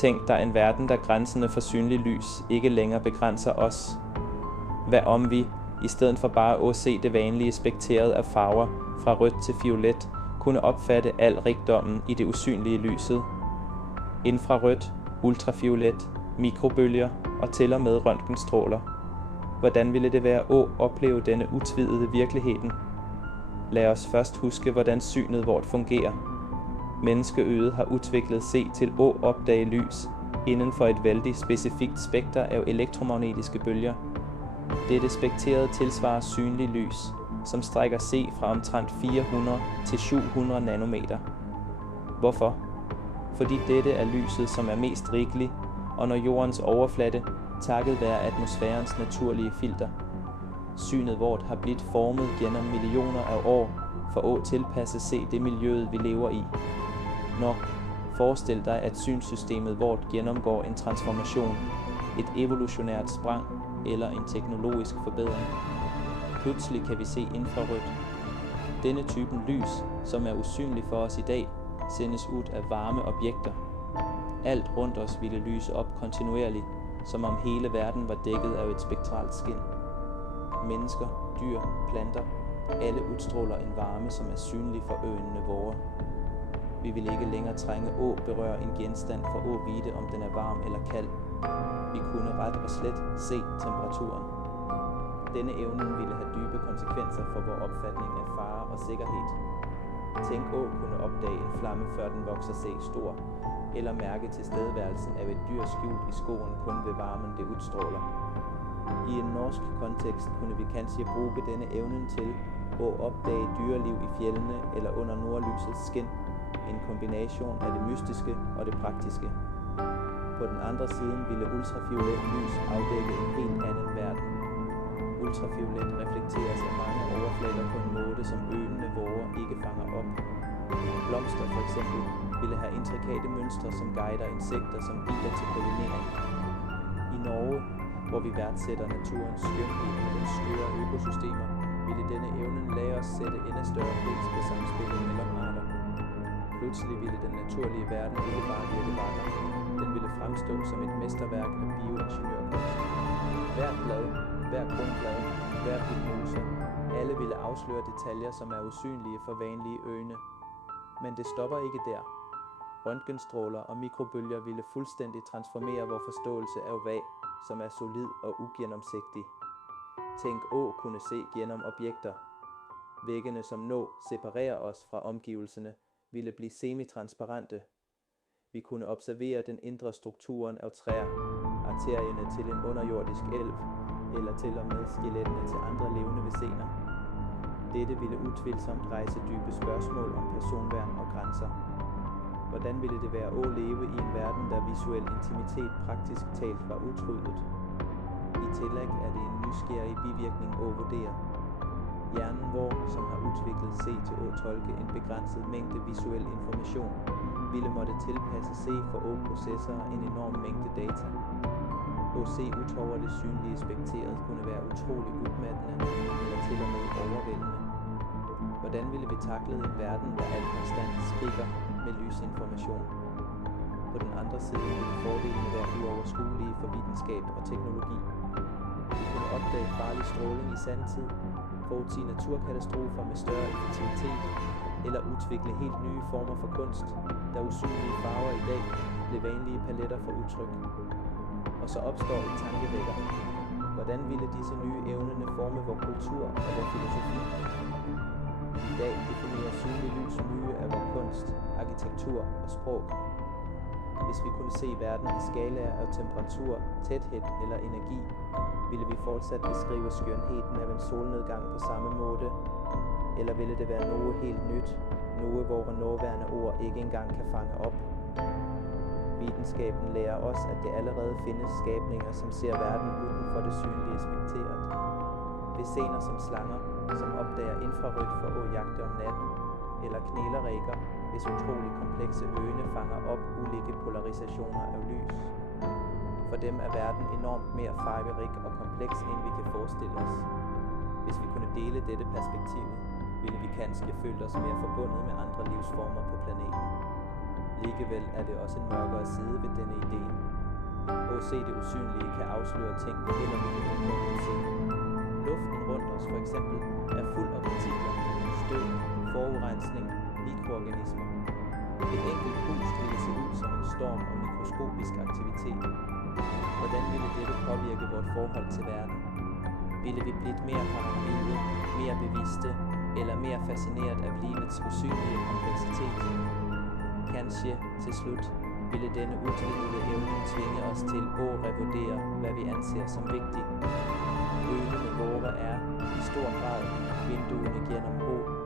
Tænk dig en verden, der grænsende for synlig lys ikke længere begrænser os. Hvad om vi, i stedet for bare at se det vanlige spektret af farver fra rødt til violet, kunne opfatte al rigdommen i det usynlige lyset. Infrarødt, ultraviolet, mikrobølger og til og med røntgenstråler. Hvordan ville det være at opleve denne utvidede virkeligheden? Lad os først huske, hvordan synet vort fungerer. Menneskeøjet har udviklet se til at opdage lys inden for et vældig specifikt spekter af elektromagnetiske bølger. Dette spektret tilsvarer synlig lys, som strækker se fra omtrent 400 til 700 nanometer. Hvorfor? Fordi dette er lyset, som er mest rigeligt, og når jordens overflade, takket være atmosfærens naturlige filter. Synet vort har blivet formet gennem millioner af år for at tilpasse se det miljøet, vi lever i. Forestil dig, at synssystemet vort gennemgår en transformation, et evolutionært sprang eller en teknologisk forbedring. Pludselig kan vi se infrarødt. Denne typen lys, som er usynlig for os i dag, sendes ud af varme objekter. Alt rundt os ville lyse op kontinuerligt, som om hele verden var dækket af et spektralt skind. Mennesker, dyr, planter, alle udstråler en varme, som er synlig for øjnene vore. Vi vil ikke længere trænge at berøre en genstand for at vide, om den er varm eller kald. Vi kunne ret og slet se temperaturen. Denne evne ville have dybe konsekvenser for vores opfatning af fare og sikkerhed. Tænk at kunne opdage en flamme, før den vokser sig stor, eller mærke tilstedeværelsen af et dyr skjult i skoen kun ved varmen, det udstråler. I en norsk kontekst kunne vi kanskje bruge denne evnen til at opdage dyreliv i fjellene eller under nordlysets skin, en kombination af det mystiske og det praktiske. På den andre side ville ultraviolet lys afdække en helt anden verden. Ultraviolet reflekteres af mange overflader på en måde, som øjnene vore ikke fanger op. Blomster for eksempel ville have intrikate mønstre, som guider insekter som bier til pollinering. I Norge, hvor vi værdsætter naturens skønhed og dens skøre økosystemer, ville denne evne lade os sætte endnu større pris på samspillet mellem arter. Pludselig ville den naturlige verden ikke bare virke vakker, den ville fremstå som et mesterværk af bioingeniørkunst. Hvert blad, hver kronblad, hver hypnose, alle ville afsløre detaljer, som er usynlige for vanlige øjne. Men det stopper ikke der. Røntgenstråler og mikrobølger ville fuldstændig transformere vores forståelse af hvad, som er solid og ugennemsigtig. Tænk at kunne se gennem objekter. Væggene, som separerer os fra omgivelsene, ville blive semitransparente. Vi kunne observere den indre strukturen af træer, arterierne til en underjordisk elv, eller til og med skelettene til andre levende væsener. Dette ville utvivlsomt rejse dybe spørgsmål om personværn og grænser. Hvordan ville det være at leve i en verden, der visuel intimitet praktisk talt var utryddet? I tillæg er det en nysgerrig bivirkning at vurdere. Hjernen vor, som har udviklet se til at tolke en begrænset mængde visuel information, ville måtte tilpasse se for at processere en enorm mængde data. At se ud over det synlige spektret kunne være utrolig udmattende eller til og med overvældende. Hvordan ville vi takle en verden, der alt konstant skriger med lysinformation? På den andre side ville fordelene være uoverskuelige for videnskab og teknologi. Vi kunne opdage farlig stråling i sandtid, forudsige naturkatastrofer med større effektivitet, eller udvikle helt nye former for kunst, der usynlige farver i dag blev vanlige paletter for udtryk. Og så opstår et tankevækker. Hvordan ville disse nye evnerne forme vor kultur og vor filosofi? I dag definerer synlig lys mye af vor kunst, arkitektur og sprog. Hvis vi kunne se verden i skalaer af temperatur, tæthed eller energi, ville vi fortsat beskrive skønheden af en solnedgang på samme måde, eller ville det være noget helt nyt, noget vore nåværende ord ikke engang kan fange op? Videnskaben lærer os, at det allerede findes skabninger, som ser verden uden for det synlige spektret. Væsener som slanger, som opdager infrarødt for at jagte om natten, eller knælerækker, hvis utrolig komplekse øjne fanger op ulike polarisationer af lys. For dem er verden enormt mere farverig og kompleks, end vi kan forestille os. Hvis vi kunne dele dette perspektiv, ville vi kanskje føle os mere forbundet med andre livsformer på planeten. Likevel er det også en mørkere side ved denne idé. H.C. det usynlige kan afsløre ting, vi heller ikke kan se. Luften rundt os for eksempel er fuld af partikler, støv, forurensning, mikroorganismer. Et enkelt pust ville se ud som en storm og mikroskopisk aktivitet. Hvordan ville dette påvirke vort forhold til verden? Ville vi blive mere paranoide, mere bevidste eller mere fascineret af livets usynlige kompleksitet? Kanskje til slut ville denne utvidede evne tvinge os til at revurdere, hvad vi anser som vigtigt. Øene med våre er i stor grad vinduerne gennem håb